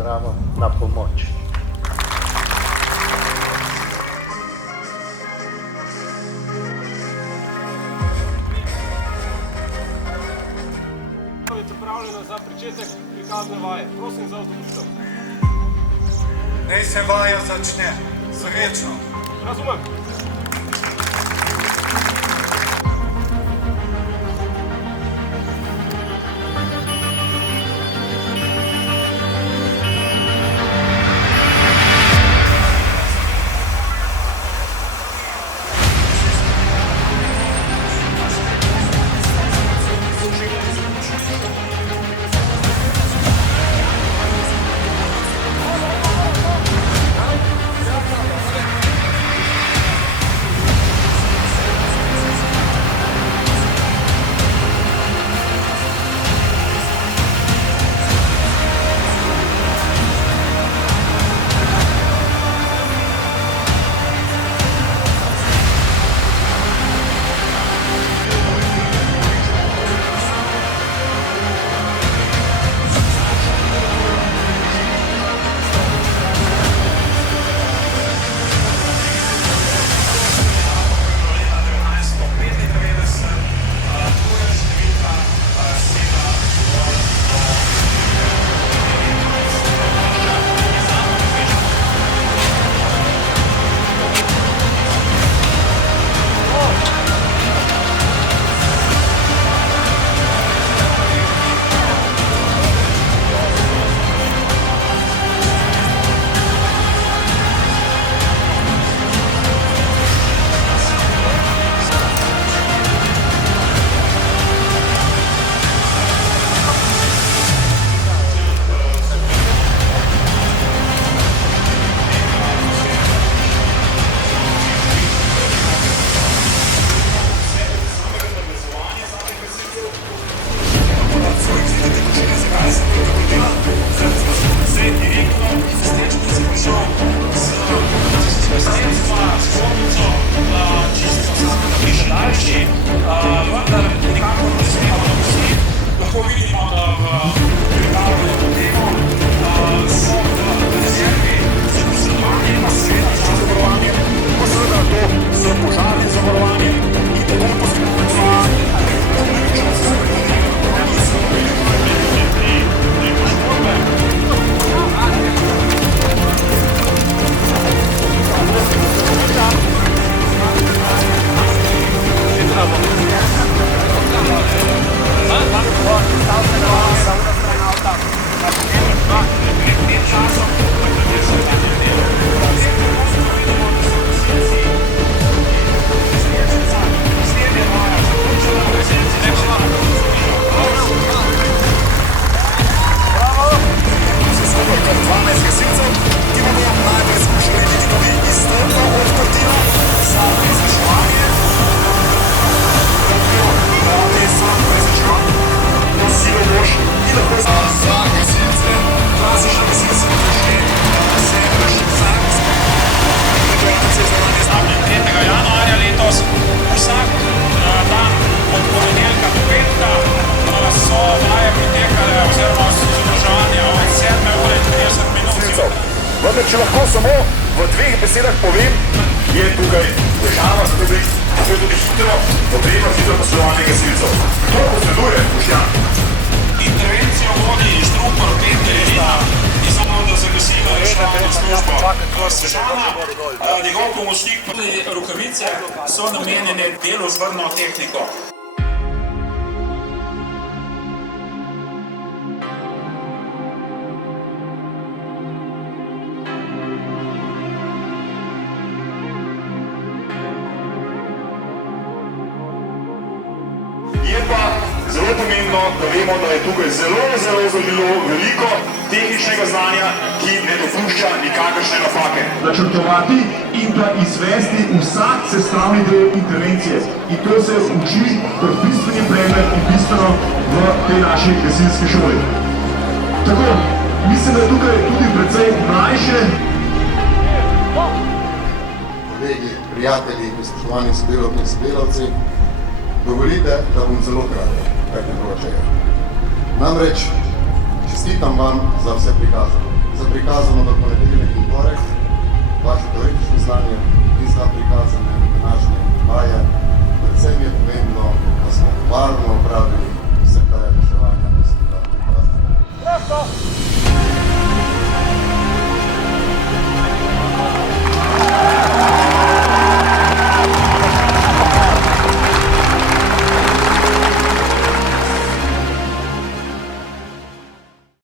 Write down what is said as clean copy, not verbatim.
programom na pomoč. Pripravljeno za pričetek prikazne vaje. Prosim za vzdušitev. Naj se vaja začne. Srečno. Razumem. Vendar, če lahko samo v dveh besedah povem, je tukaj država, tako je tudi hitro, potrebno hitro poslovanje gasilcev. To posreduje Boštjan. Intervencijo vodi inštruktor Peter Jelina, ki samo da zagasila reševalno službo Sežana. Njegov pomočnik, rokavice so namenjene delu z vrno tehniko. Je pa zelo pomembno, da vemo, da je tukaj zelo veliko tehničnega znanja, ki ne dopušča nikakršne napake. Načrtovati in pa izvesti vsak sestavni del intervencije. In to se uči kot bistveni predmet in bistveno v tej naši gasilski šoli. Tako, mislim, da je tukaj tudi precej mlajše. Kolegi, prijatelji, spoštovani sodelavke in sodelavci, dovolite, da bom zelo kratek, kaj ne vročega. Namreč, čestitam vam za vse prikazano, za prikazano v ponedeljek